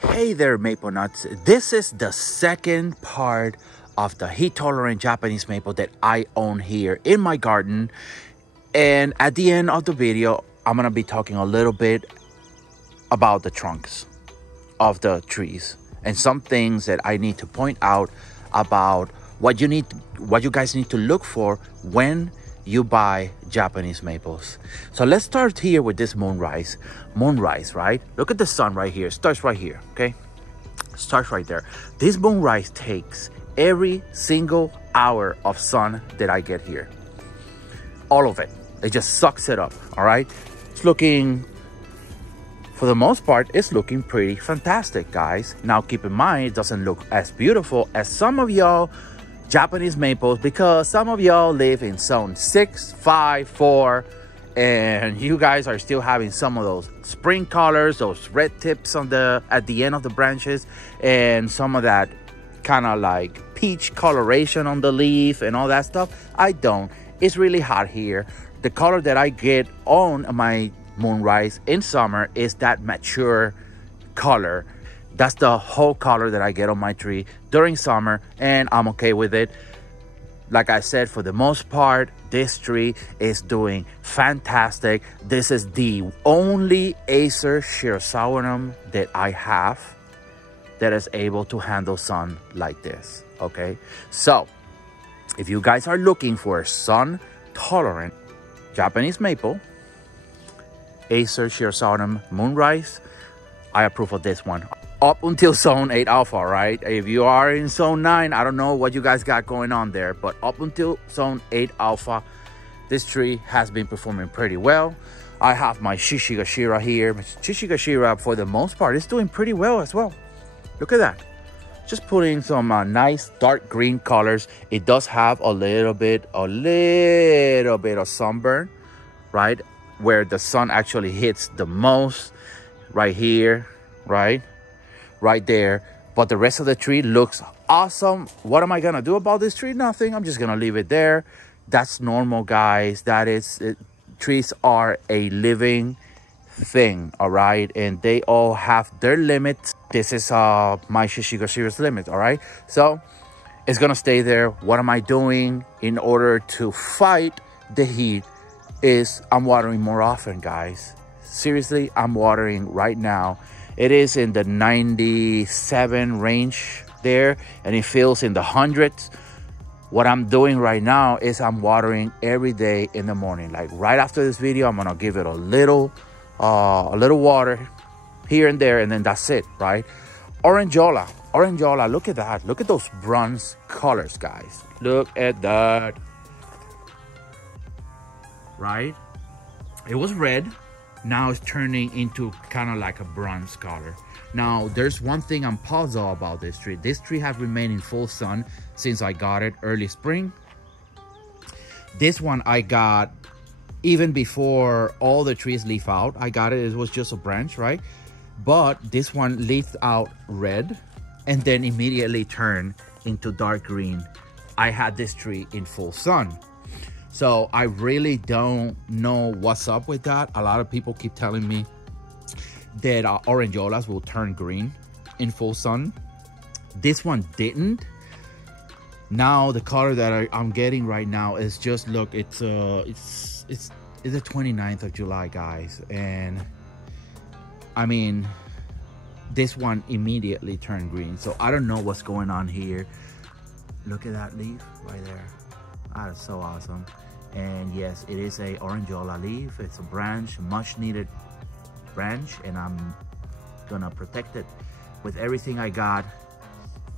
Hey there, Maple Nuts. This is the second part of the heat-tolerant Japanese maple that I own here in my garden. And at the end of the video, I'm going to be talking a little bit about the trunks of the trees and some things that I need to point out about what you guys need to look for when you buy Japanese maples. So let's start here with this Moonrise. Moonrise, right? Look at the sun right here. It starts right here, okay? Starts right there. This Moonrise takes every single hour of sun that I get here. All of it. It just sucks it up, all right? It's looking, for the most part, it's looking pretty fantastic, guys. Now, keep in mind, it doesn't look as beautiful as some of y'all Japanese maples, because some of y'all live in zone 6, 5, 4, and you guys are still having some of those spring colors, those red tips on at the end of the branches, and some of that kind of like peach coloration on the leaf and all that stuff. I don't. It's really hot here. The color that I get on my Moonrise in summer is that mature color. That's the whole color that I get on my tree during summer, and I'm okay with it. Like I said, for the most part, this tree is doing fantastic. This is the only Acer Shirosaurinum that I have that is able to handle sun like this, okay? So, if you guys are looking for a sun-tolerant Japanese maple, Acer Shirosaurinum Moonrise, I approve of this one. Up until zone 8 alpha, right? If you are in zone 9, I don't know what you guys got going on there, but up until zone 8 alpha, this tree has been performing pretty well. I have my Shishikashira here. Shishikashira, for the most part, is doing pretty well as well. Look at that. Just putting some nice dark green colors. It does have a little bit of sunburn, right? Where the sun actually hits the most, right here, right there. But the rest of the tree looks awesome. What am I gonna do about this tree? Nothing. I'm just gonna leave it there. That's normal, guys. That is it. Trees are a living thing, all right, and they all have their limits. This is my Shishikashira's limit, all right? So it's gonna stay there. What am I doing in order to fight the heat? Is I'm watering more often, guys. Seriously, I'm watering right now. It is in the 97 range there, and it feels in the hundreds. What I'm doing right now is I'm watering every day in the morning. Like right after this video, I'm gonna give it a little water here and there, and then that's it, right? Orangeola, look at that. Look at those bronze colors, guys. Look at that. Right? It was red. Now it's turning into kind of like a bronze color. Now, there's one thing I'm puzzled about this tree. This tree has remained in full sun since I got it early spring. This one I got even before all the trees leaf out. I got it, it was just a branch, right? But this one leafed out red and then immediately turned into dark green. I had this tree in full sun. So I really don't know what's up with that. A lot of people keep telling me that Orangeolas will turn green in full sun. This one didn't. Now the color that I'm getting right now is just, look, it's the 29th of July, guys, and I mean, this one immediately turned green. So I don't know what's going on here. Look at that leaf right there. That is so awesome. And yes, it is a Orangeola leaf. It's a branch, much needed branch, and I'm gonna protect it with everything I got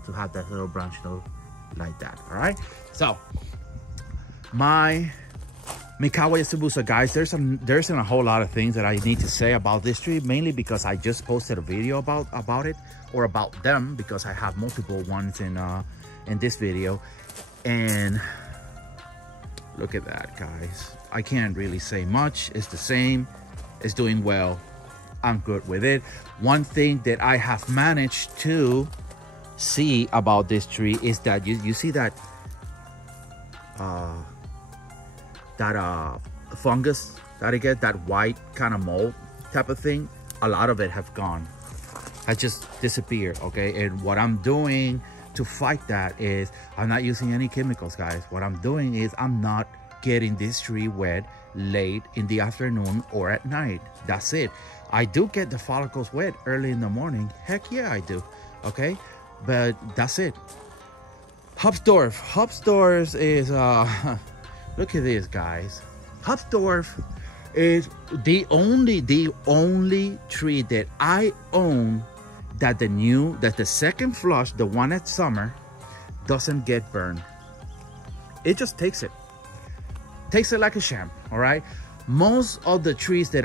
to have that little branch look like that. All right, so my Mikawa sabusa, guys, there isn't a whole lot of things that I need to say about this tree, mainly because I just posted a video about it, or about them, because I have multiple ones in this video. And look at that, guys. I can't really say much. It's the same. It's doing well. I'm good with it. One thing that I have managed to see about this tree is that you see that fungus that I get, that white kind of mold type of thing. A lot of it has has just disappeared, okay? And what I'm doing to fight that is I'm not using any chemicals, guys. What I'm doing is I'm not getting this tree wet late in the afternoon or at night. That's it. I do get the follicles wet early in the morning. Heck yeah, I do, okay? But that's it. Hufdorf. Hufdorf is, look at this, guys. Hufdorf is the only tree that I own that the second flush, the one at summer, doesn't get burned. It just takes it like a champ. All right, most of the trees that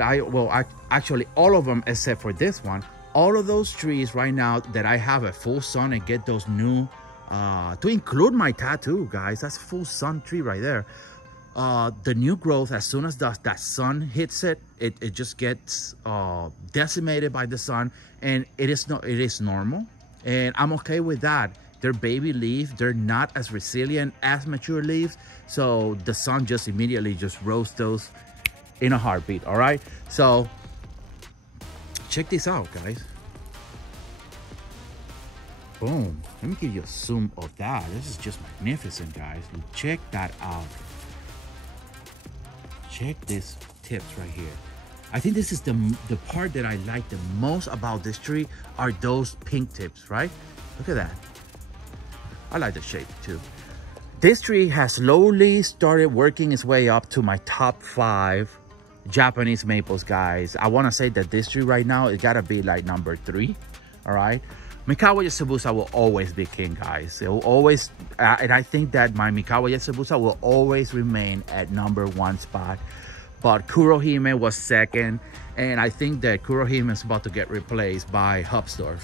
actually all of them except for this one, all of those trees right now that I have a full sun and get those new to include my tattoo, guys, that's full sun tree right there. The new growth, as soon as that sun hits it, it just gets decimated by the sun, and it is normal, and I'm okay with that. They're baby leaves. They're not as resilient as mature leaves, so the sun just immediately just roasts those in a heartbeat. All right, so check this out, guys. Boom. Let me give you a zoom of that. This is just magnificent, guys. Check that out. Check these tips right here. I think this is the part that I like the most about this tree are those pink tips, right? Look at that. I like the shape too. This tree has slowly started working its way up to my top 5 Japanese maples, guys. I want to say that this tree right now, it gotta be like number 3. All right. Mikawa sabusa will always be king, guys. It will always, and I think that my Mikawa sabusa will always remain at number 1 spot. But Kurohime was second, and I think that Kurohime is about to get replaced by Hufdorf.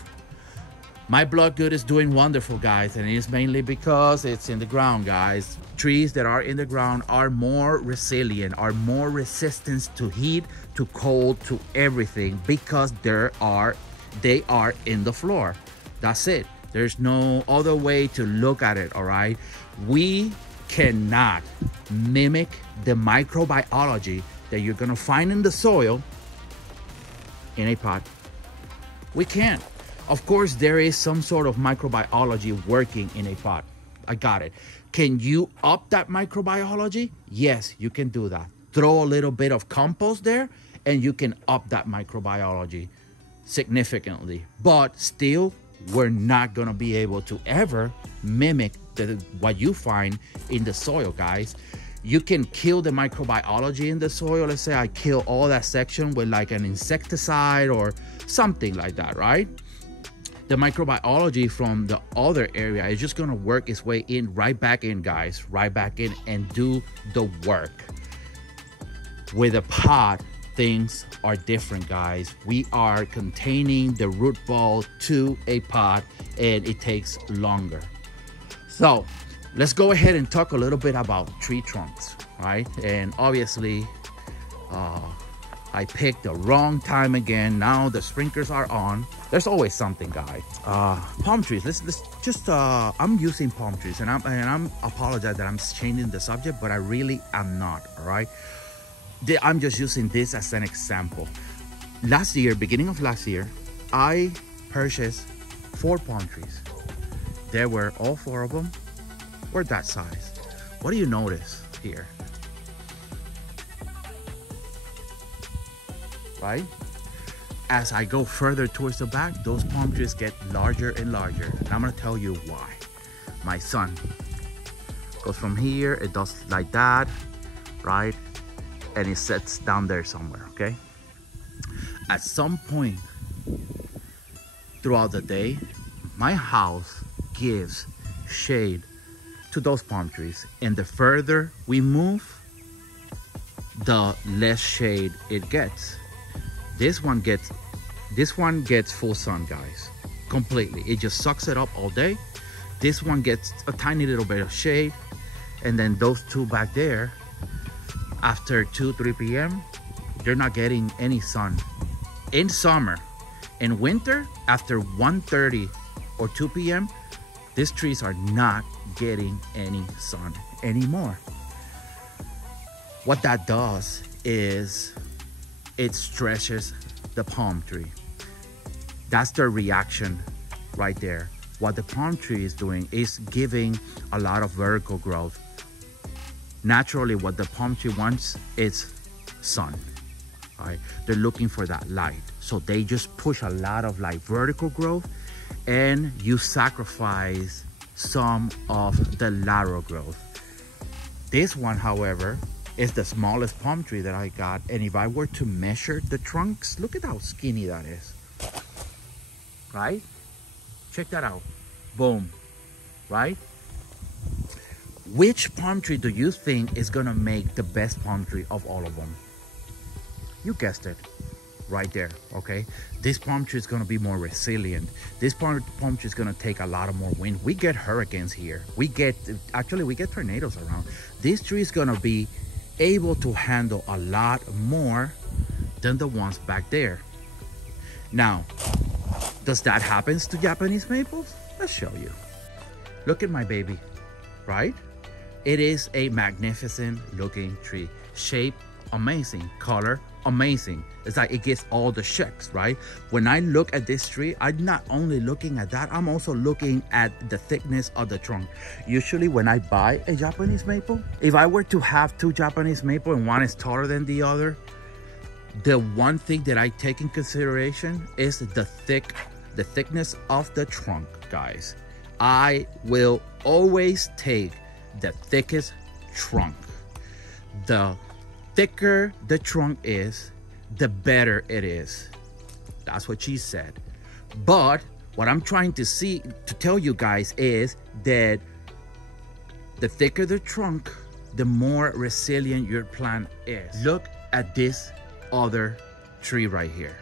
My bloodgood is doing wonderful, guys, and it's mainly because it's in the ground, guys. Trees that are in the ground are more resilient, are more resistant to heat, to cold, to everything, because they are in the floor. That's it. There's no other way to look at it, all right? We cannot mimic the microbiology that you're gonna find in the soil in a pot. We can't. Of course, there is some sort of microbiology working in a pot. I got it. Can you up that microbiology? Yes, you can do that. Throw a little bit of compost there and you can up that microbiology significantly. But still, we're not gonna be able to ever mimic what you find in the soil, guys. You can kill the microbiology in the soil. Let's say I kill all that section with like an insecticide or something like that, right? The microbiology from the other area is just gonna work its way in, right back in, guys, right back in and do the work. With a pot, things are different, guys. We are containing the root ball to a pot and it takes longer. So let's go ahead and talk a little bit about tree trunks, right? And obviously I picked the wrong time again. Now the sprinklers are on. There's always something, guys. Palm trees. Let's just I'm using palm trees, and I'm apologize that I'm changing the subject, but I really am not. All right. I'm just using this as an example. Last year, beginning of last year, I purchased 4 palm trees. There were all 4 of them were that size. What do you notice here? Right? As I go further towards the back, those palm trees get larger and larger. And I'm gonna tell you why. My son goes from here, it does like that, right? And it sets down there somewhere, okay? At some point throughout the day, my house gives shade to those palm trees. And the further we move, the less shade it gets. This one gets full sun, guys, completely. It just sucks it up all day. This one gets a tiny little bit of shade. And then those 2 back there, after 2-3 p.m., they're not getting any sun. In summer, in winter, after 1:30 or 2 p.m., these trees are not getting any sun anymore. What that does is it stretches the palm tree. That's the reaction right there. What the palm tree is doing is giving a lot of vertical growth. Naturally, what the palm tree wants is sun. All right, they're looking for that light. So they just push a lot of like vertical growth, and you sacrifice some of the lateral growth. This one, however, is the smallest palm tree that I got. And if I were to measure the trunks, look at how skinny that is, right? Check that out, boom, right? Which palm tree do you think is gonna make the best palm tree of all of them? You guessed it, right there, okay? This palm tree is gonna be more resilient. This palm tree is gonna take a lot of more wind. We get hurricanes here. We get tornadoes around. This tree is gonna be able to handle a lot more than the ones back there. Now, does that happen to Japanese maples? Let's show you. Look at my baby, right? It is a magnificent looking tree. Shape, amazing. Color, amazing. It's like it gets all the checks, right? When I look at this tree, I'm not only looking at that, I'm also looking at the thickness of the trunk. Usually when I buy a Japanese maple, if I were to have two Japanese maple and one is taller than the other, the one thing that I take in consideration is the thickness of the trunk, guys. I will always take the thickest trunk. The thicker the trunk is, the better it is. That's what she said. But what I'm trying to tell you guys is that the thicker the trunk, the more resilient your plant is. Look at this other tree right here.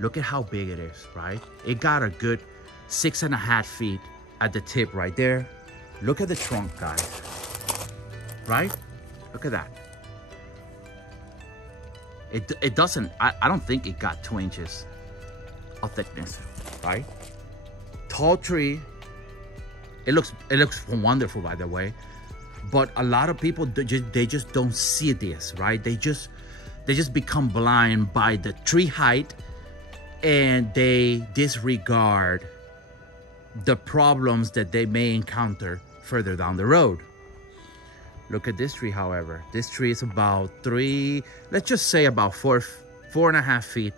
Look at how big it is, right? It got a good 6.5 feet at the tip right there. Look at the trunk, guys, right? Look at that. It doesn't, I don't think it got 2 inches of thickness, right? Tall tree. It looks wonderful, by the way. But a lot of people, they just don't see this, right? They just become blind by the tree height, and they disregard the problems that they may encounter further down the road. Look at this tree, however. This tree is about let's just say about 4.5 feet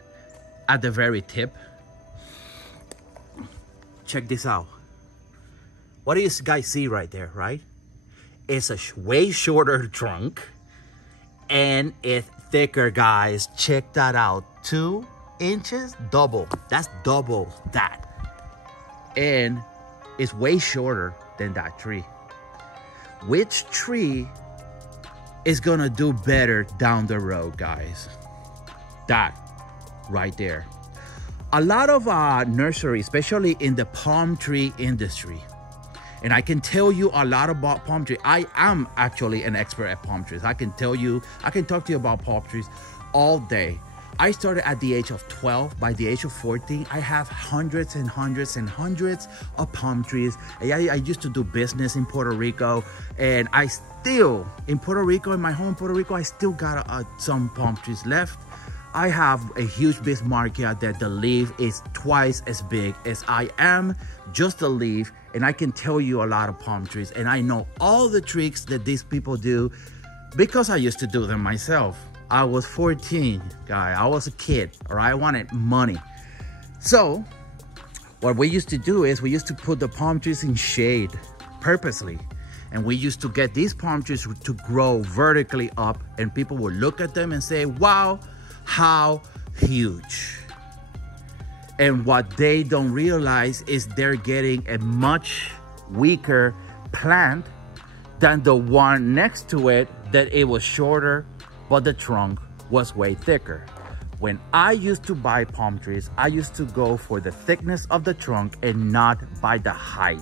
at the very tip. Check this out. What do you guys see right there, right? It's a way shorter trunk and it's thicker, guys. Check that out. 2 inches, double. That's double that. And it's way shorter than that tree. Which tree is gonna do better down the road, guys? That right there. A lot of nurseries, especially in the palm tree industry, and I can tell you a lot about palm trees. I am actually an expert at palm trees. I can talk to you about palm trees all day. I started at the age of 12. By the age of 14, I have hundreds and hundreds and hundreds of palm trees. I used to do business in Puerto Rico, and I still, in Puerto Rico, in my home Puerto Rico, I still got some palm trees left. I have a huge Bismarckia that the leaf is twice as big as I am, just the leaf, and I can tell you a lot of palm trees, and I know all the tricks that these people do because I used to do them myself. I was 14, guy. I was a kid, or I wanted money. So what we used to do is we used to put the palm trees in shade purposely. And we used to get these palm trees to grow vertically up, and people would look at them and say, wow, how huge. And what they don't realize is they're getting a much weaker plant than the one next to it that it was shorter, but the trunk was way thicker. When I used to buy palm trees, I used to go for the thickness of the trunk and not by the height.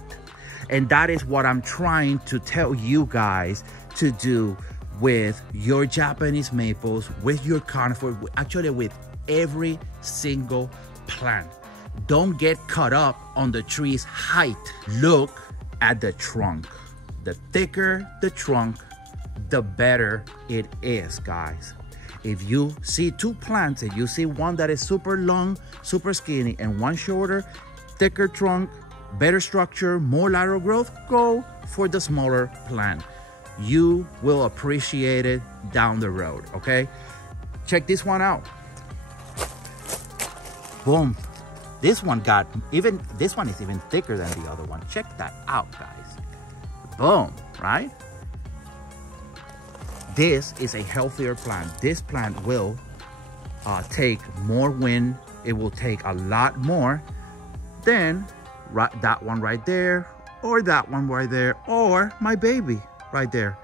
And that is what I'm trying to tell you guys to do with your Japanese maples, with your conifer, actually with every single plant. Don't get caught up on the tree's height. Look at the trunk. The thicker the trunk, the better it is, guys. If you see two plants and you see one that is super long, super skinny, and one shorter, thicker trunk, better structure, more lateral growth, go for the smaller plant. You will appreciate it down the road, okay? Check this one out. Boom. This one is even thicker than the other one. Check that out, guys. Boom, right? This is a healthier plant. This plant will take more wind. It will take a lot more than that one right there, or that one right there, or my baby right there.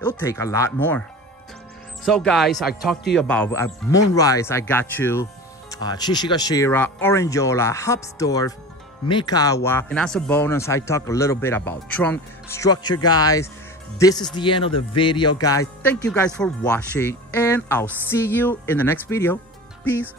It'll take a lot more. So guys, I talked to you about Moonrise. I got you Shishikashira, Orangeola, Hufdorf, Mikawa. And as a bonus, I talk a little bit about trunk structure, guys. This is the end of the video, guys. Thank you guys for watching, and I'll see you in the next video. Peace.